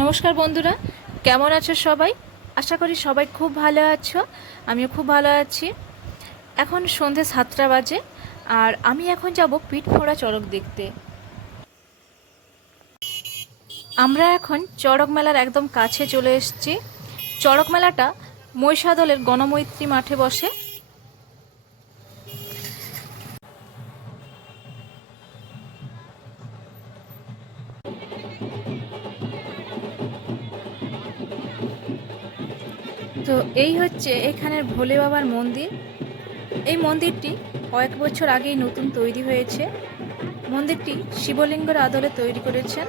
নমস্কার বন্ধুরা, কেমন আছো সবাই? আশা করি সবাই খুব ভালো আছো, আমিও খুব ভালো আছি। এখন সন্ধে সাতটা বাজে, আর আমি এখন যাব পিঠ ফোড়া চড়ক দেখতে। আমরা এখন চড়ক মেলার একদম কাছে চলে এসেছি। চড়ক মেলাটা মহিষাদলের গণমৈত্রী মাঠে বসে। তো এই হচ্ছে এখানের ভোলে বাবার মন্দির। এই মন্দিরটি কয়েক বছর আগেই নতুন তৈরি হয়েছে। মন্দিরটি শিবলিঙ্গের আদলে তৈরি করেছেন।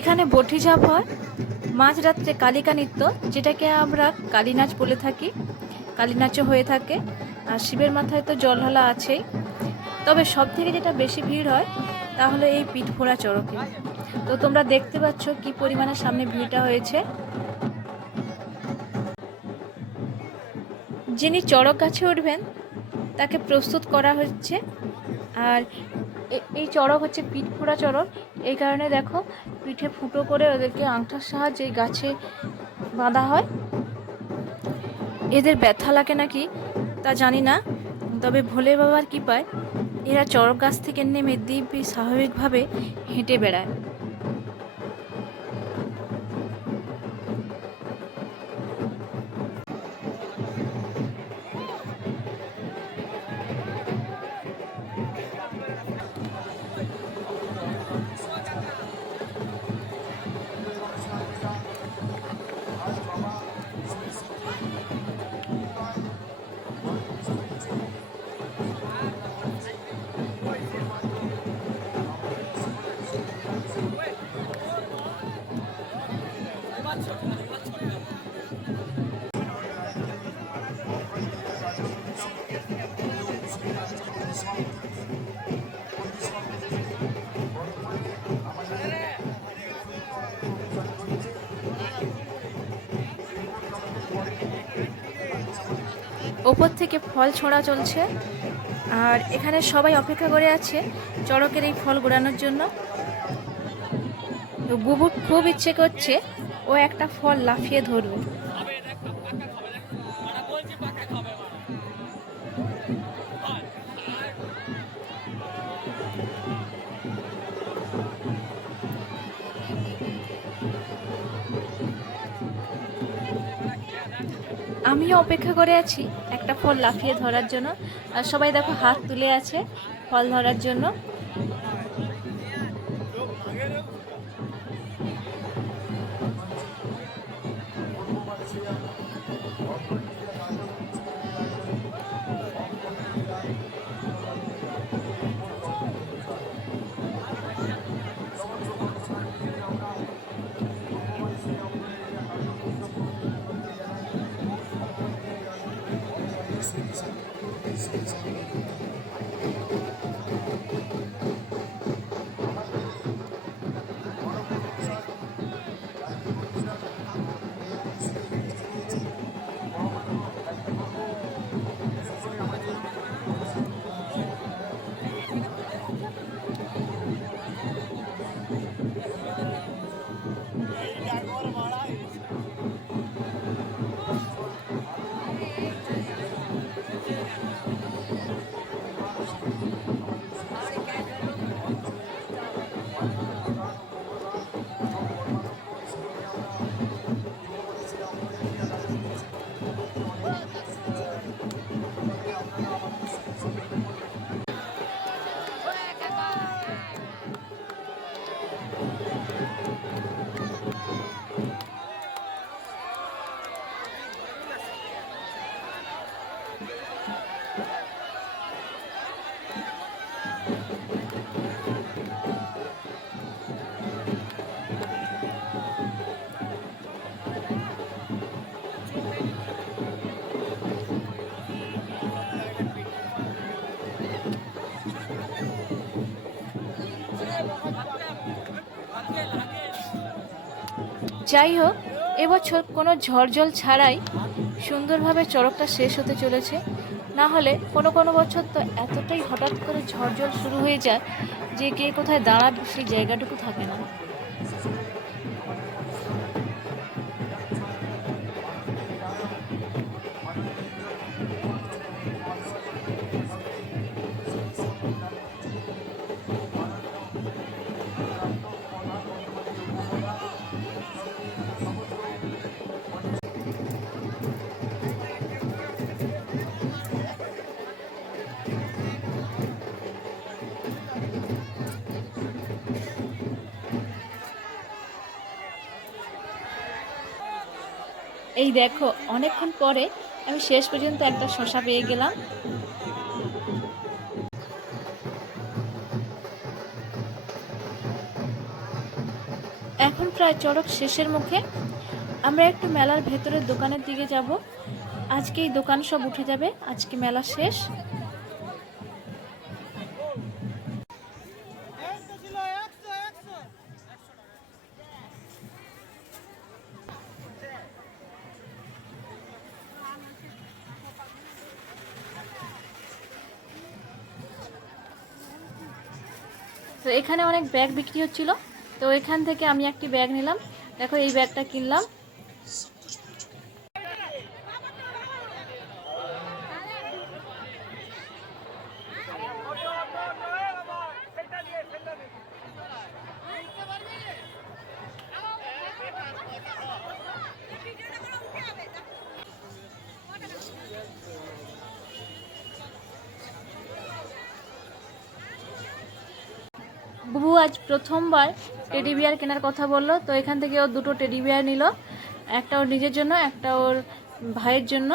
এখানে বটি ঝাপ হয়, মাঝরাত্রে কালিকা নৃত্য, যেটাকে আমরা কালী নাচ বলে থাকি। কালী নাচও হয়ে থাকে। আর শিবের মাথায় তো জল আছেই। তবে সব থেকে যেটা বেশি ভিড় হয় তাহলে এই পিঠ ফোড়া চড়কে তো তোমরা দেখতে পাচ্ছ কি পরিমাণে সামনে ভিড়টা হয়েছে। যিনি চড়ক গাছে উঠবেন, তাকে প্রস্তুত করা হচ্ছে। আর এই চড়ক হচ্ছে পিঠ ফোড়া চড়ক। এই কারণে দেখো, পিঠে ফুটো করে ওদেরকে আংটার সাহায্যে গাছে বাঁধা হয়। এদের ব্যথা লাগে নাকি, তা জানি না। তবে ভোলে বাবার কৃপায় এরা চড়ক গাছ থেকে নেমে দিব্যি স্বাভাবিকভাবে হেঁটে বেড়ায়। ওপর থেকে ফল ছোঁড়া চলছে। আর এখানে সবাই অপেক্ষা করে আছে চড়কের এই ফল গোড়ানোর জন্য। তো বুবুর খুব ইচ্ছে করছে ও একটা ফল লাফিয়ে ধরবে আমিও অপেক্ষা করে আছি। একটা ফল লাফিয়ে ধরার জন্য। আর সবাই দেখো হাত তুলে আছে ফল ধরার জন্য। যাই হোক এবছর কোনো ঝড়জল ছাড়াই সুন্দরভাবে চড়কটা শেষ হতে চলেছে। না হলে কোনো কোনো বছর তো এতটাই হঠাৎ করে ঝড়জল শুরু হয়ে যায় যে কে কোথায় দাঁড়াবে সেই জায়গাটুকু থাকে না। এই দেখো, অনেকক্ষণ পরে আমি শেষ পর্যন্ত একটা শশা পেয়ে গেলাম। এখন প্রায় চড়ক শেষের মুখে। আমরা একটু মেলার ভেতরের দোকানের দিকে যাব। আজকে এই দোকান সব উঠে যাবে। আজকে মেলা শেষ। তো এখানে অনেক ব্যাগ বিক্রি হচ্ছিল। তো এখান থেকে আমি একটি ব্যাগ নিলাম। দেখো এই ব্যাগটা কিনলাম। বুবু আজ প্রথমবার টেডি বিয়ার কেনার কথা বলল, তো এখান থেকে ও দুটো টেডি বিয়ার নিল। একটা ওর নিজের জন্য, একটা ওর ভাইয়ের জন্য।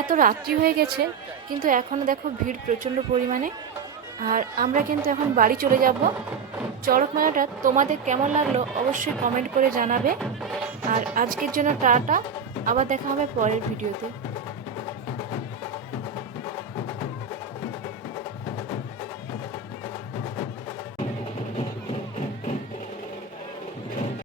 এত রাত্রি হয়ে গেছে, কিন্তু এখনও দেখো ভিড় প্রচণ্ড পরিমাণে। আর আমরা কিন্তু এখন বাড়ি চলে যাব। চড়ক মেলাটা তোমাদের কেমন লাগল অবশ্যই কমেন্ট করে জানাবে। আর আজকের জন্য টাটা, আবার দেখা হবে পরের ভিডিওতে।